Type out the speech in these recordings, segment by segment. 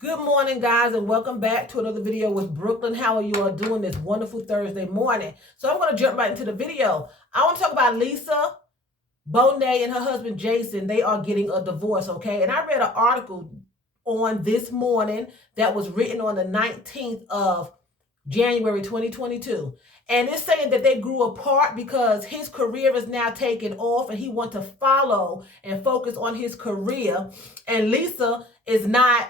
Good morning, guys, and welcome back to another video with Brooklyn. How are you all doing this wonderful Thursday morning? So I'm going to jump right into the video. I want to talk about Lisa Bonet and her husband Jason. They are getting a divorce, okay? And I read an article on this morning that was written on the 19th of January 2022. And it's saying that they grew apart because his career is now taking off and he wants to follow and focus on his career. And Lisa is not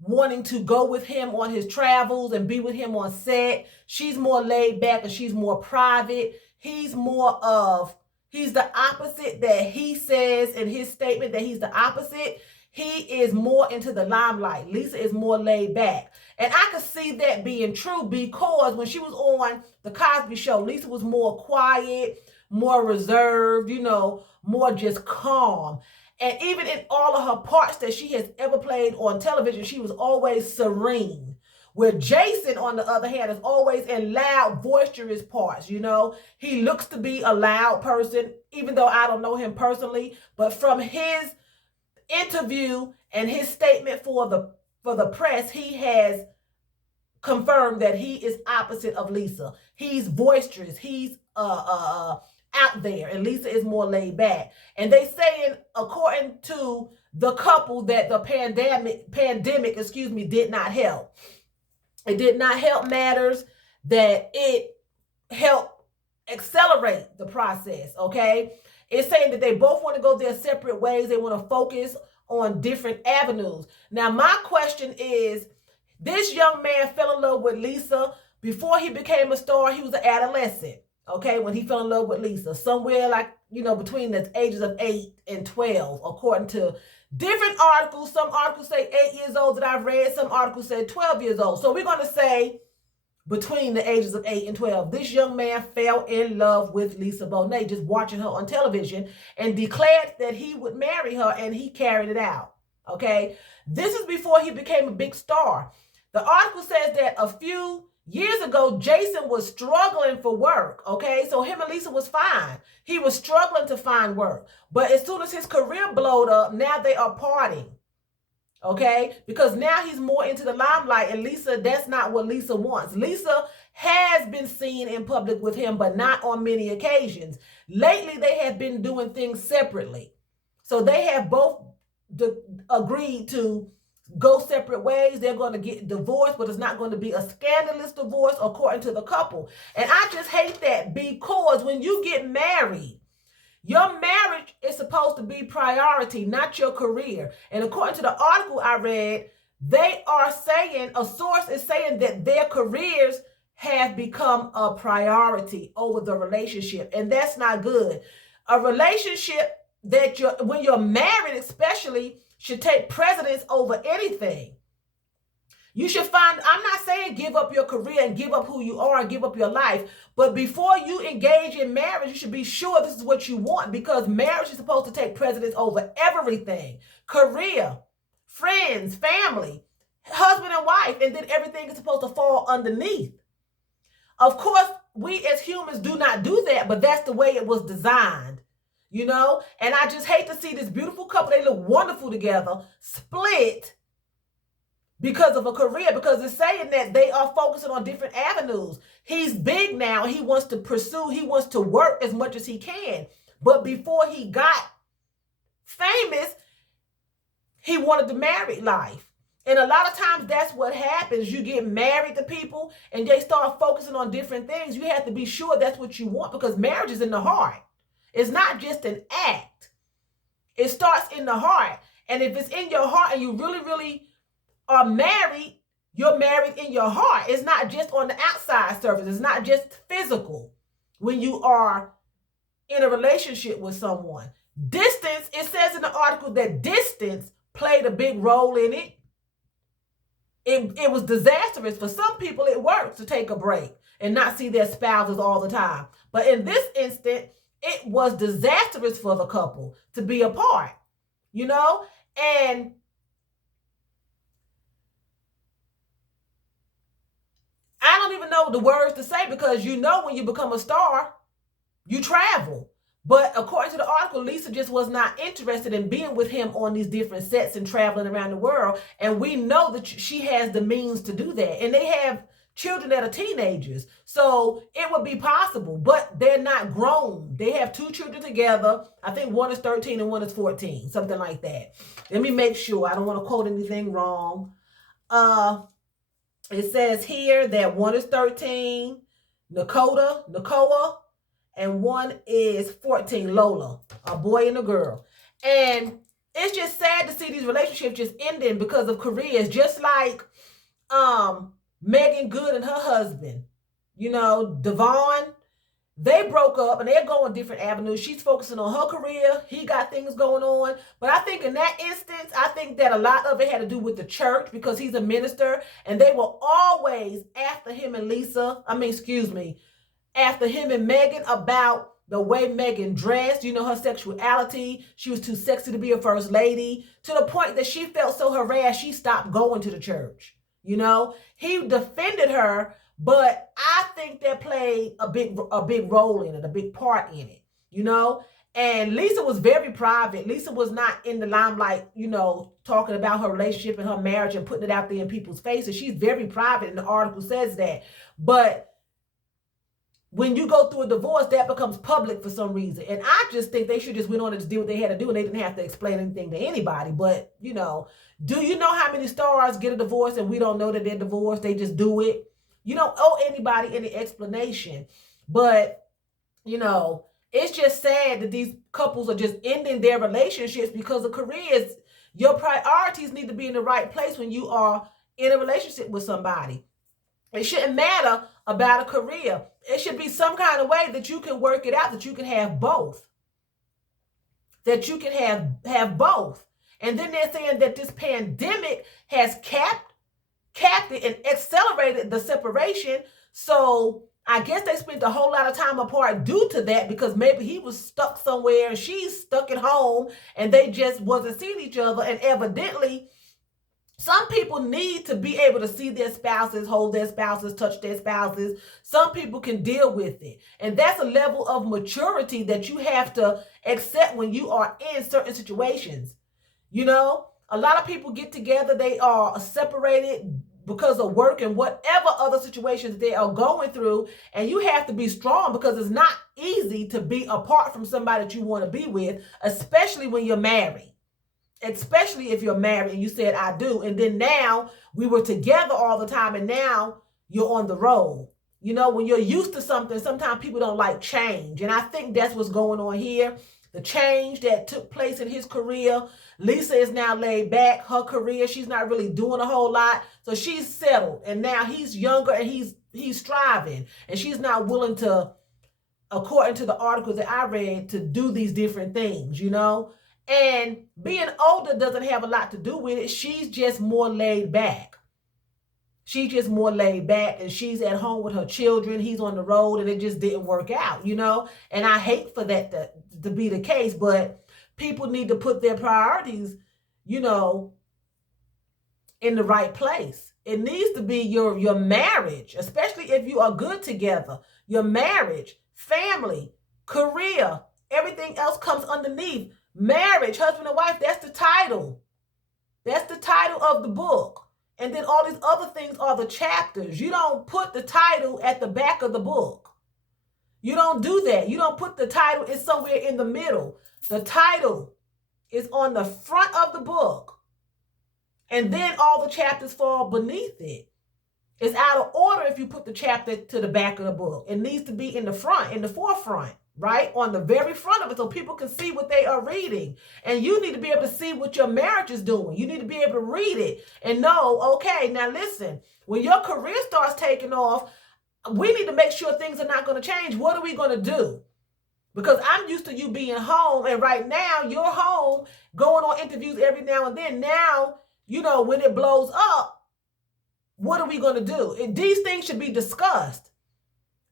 wanting to go with him on his travels and be with him on set. She's more laid back and she's more private. He's the opposite that he says in his statement that he's the opposite. He is more into the limelight. Lisa is more laid back. And I could see that being true because when she was on the Cosby Show, Lisa was more quiet, more reserved, more just calm. And even in all of her parts that she has ever played on television, she was always serene. Where Jason, on the other hand, is always in loud, boisterous parts, He looks to be a loud person, even though I don't know him personally. But from his interview and his statement for the press, he has confirmed that he is opposite of Lisa. He's boisterous. He's out there, and Lisa is more laid back. And they saying, according to the couple, that the pandemic, did not help. It did not help matters, that it helped accelerate the process, okay? It's saying that they both want to go their separate ways. They want to focus on different avenues. Now, my question is, this young man fell in love with Lisa before he became a star. He was an adolescent, okay, when he fell in love with Lisa. Somewhere between the ages of 8 and 12, according to different articles. Some articles say 8 years old that I've read. Some articles say 12 years old. So we're going to say between the ages of 8 and 12. This young man fell in love with Lisa Bonet just watching her on television and declared that he would marry her, and he carried it out, okay? This is before he became a big star. The article says that a few years ago, Jason was struggling for work, okay? So him and Lisa was fine. He was struggling to find work. But as soon as his career blowed up, now they are parting, okay? Because now he's more into the limelight, and Lisa, that's not what Lisa wants. Lisa has been seen in public with him, but not on many occasions. Lately, they have been doing things separately. So they have both agreed to go separate ways. They're going to get divorced, but it's not going to be a scandalous divorce according to the couple. And I just hate that, because when you get married, your marriage is supposed to be priority, not your career. And according to the article I read, they are saying, a source is saying that their careers have become a priority over the relationship. And that's not good. A relationship when you're married especially, should take precedence over anything. You should I'm not saying give up your career and give up who you are and give up your life, but before you engage in marriage, you should be sure this is what you want, because marriage is supposed to take precedence over everything. Career, friends, family, husband and wife, and then everything is supposed to fall underneath. Of course, we as humans do not do that, but that's the way it was designed. And I just hate to see this beautiful couple, they look wonderful together, split because of a career, because it's saying that they are focusing on different avenues. He's big now. He wants to work as much as he can. But before he got famous, he wanted the married life. And a lot of times that's what happens. You get married to people and they start focusing on different things. You have to be sure that's what you want, because marriage is in the heart. It's not just an act. It starts in the heart. And if it's in your heart and you really, really are married, you're married in your heart. It's not just on the outside surface. It's not just physical when you are in a relationship with someone. Distance, it says in the article that distance played a big role in it. It was disastrous. For some people, it works to take a break and not see their spouses all the time. But in this instant, it was disastrous for the couple to be apart, and I don't even know the words to say, because when you become a star, you travel. But according to the article, Lisa just was not interested in being with him on these different sets and traveling around the world. And we know that she has the means to do that. And they have children that are teenagers. So it would be possible, but they're not grown. They have 2 children together. I think one is 13 and one is 14, something like that. Let me make sure. I don't want to quote anything wrong. It says here that one is 13, Nicola, and one is 14, Lola, a boy and a girl. And it's just sad to see these relationships just ending because of careers, just like Megan Good and her husband, Devon. They broke up and they're going different avenues. She's focusing on her career. He got things going on. But I think in that instance, I think that a lot of it had to do with the church because he's a minister and they were always after him and after him and Megan about the way Megan dressed, her sexuality. She was too sexy to be a first lady, to the point that she felt so harassed, she stopped going to the church. He defended her, but I think that played a big role in it, a big part in it, And Lisa was very private. Lisa was not in the limelight, talking about her relationship and her marriage and putting it out there in people's faces. She's very private, and the article says that. But when you go through a divorce, that becomes public for some reason. And I just think they should just went on and just do what they had to do, and they didn't have to explain anything to anybody. But, do you know how many stars get a divorce and we don't know that they're divorced? They just do it. You don't owe anybody any explanation. But, it's just sad that these couples are just ending their relationships because of careers. Your priorities need to be in the right place when you are in a relationship with somebody. It shouldn't matter about a career. It should be some kind of way that you can work it out, that you can have both. That you can have both. And then they're saying that this pandemic has capped it and accelerated the separation. So I guess they spent a whole lot of time apart due to that, because maybe he was stuck somewhere and she's stuck at home and they just wasn't seeing each other. And evidently, some people need to be able to see their spouses, hold their spouses, touch their spouses. Some people can deal with it. And that's a level of maturity that you have to accept when you are in certain situations. A lot of people get together, they are separated because of work and whatever other situations they are going through. And you have to be strong, because it's not easy to be apart from somebody that you want to be with, especially when you're married. Especially if you're married and you said, I do. And then now we were together all the time and now you're on the road. When you're used to something, sometimes people don't like change. And I think that's what's going on here. The change that took place in his career. Lisa is now laid back. Her career, she's not really doing a whole lot. So she's settled. And now he's younger and he's striving. And she's not willing to, according to the articles that I read, to do these different things, And being older doesn't have a lot to do with it. She's just more laid back. She's just more laid back, and she's at home with her children. He's on the road, and it just didn't work out, And I hate for that to be the case, but people need to put their priorities, in the right place. It needs to be your marriage, especially if you are good together. Your marriage, family, career, everything else comes underneath. Marriage, husband and wife, that's the title. That's the title of the book. And then all these other things are the chapters. You don't put the title at the back of the book. You don't do that. You don't put the title, it's somewhere in the middle. The title is on the front of the book. And then all the chapters fall beneath it. It's out of order if you put the chapter to the back of the book. It needs to be in the front, in the forefront. Right? On the very front of it, so people can see what they are reading. And you need to be able to see what your marriage is doing. You need to be able to read it and know, okay, now listen, when your career starts taking off, we need to make sure things are not going to change. What are we going to do? Because I'm used to you being home, and right now you're home going on interviews every now and then. Now, when it blows up, what are we going to do? These things should be discussed.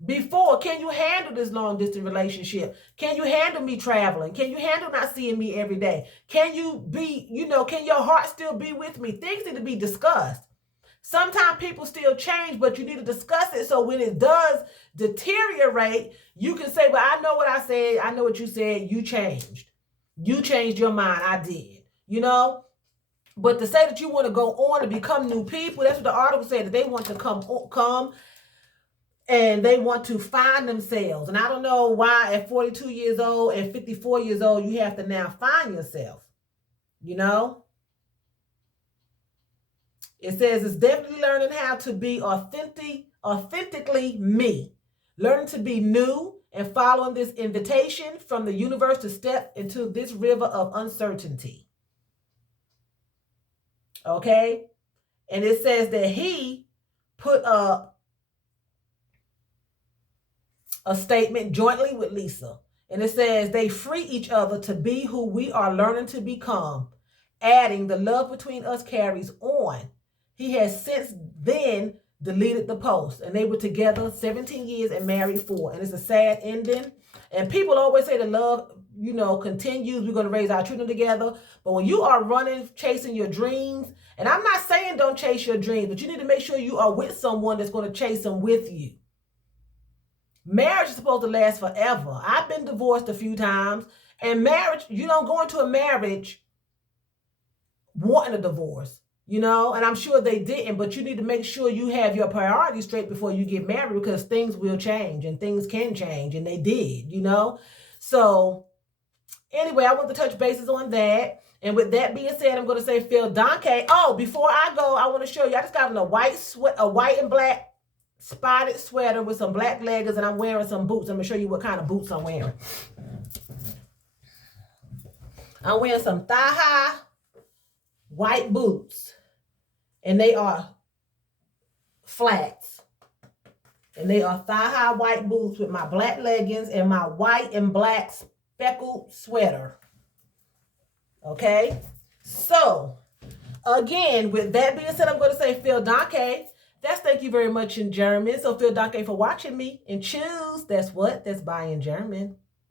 Before, can you handle this long distance relationship? Can you handle me traveling? Can you handle not seeing me every day? Can you be, can your heart still be with me? Things need to be discussed. Sometimes people still change, but you need to discuss it so when it does deteriorate, you can say, well, I know what I said. I know what you said. You changed. You changed your mind. I did. You know? But to say that you want to go on and become new people, that's what the article said, that they want to come and they want to find themselves. And I don't know why at 42 years old and 54 years old, you have to now find yourself. You know? It says it's definitely learning how to be authentically me. Learning to be new and following this invitation from the universe to step into this river of uncertainty. Okay? And it says that he put up a statement jointly with Lisa. And it says they free each other to be who we are learning to become. Adding, the love between us carries on. He has since then deleted the post. And they were together 17 years and married 4. And it's a sad ending. And people always say the love, you know, continues. We're going to raise our children together. But when you are running, chasing your dreams, and I'm not saying don't chase your dreams, but you need to make sure you are with someone that's going to chase them with you. Marriage is supposed to last forever. I've been divorced a few times. And marriage, you don't go into a marriage wanting a divorce. You know, and I'm sure they didn't, but you need to make sure you have your priorities straight before you get married, because things will change and things can change, and they did, you know. So anyway, I want to touch bases on that. And with that being said, I'm going to say Phil Donkey. Oh, before I go, I want to show you, I just got on a white and black spotted sweater with some black leggings, and I'm wearing some boots. I'm going to show you what kind of boots I'm wearing. I'm wearing some thigh-high white boots. And they are flats. And they are thigh-high white boots with my black leggings and my white and black speckled sweater. Okay? So, again, with that being said, I'm going to say Phil Danke. That's thank you very much in German. So, Phil Danke for watching me. And choose, that's what? That's bye in German.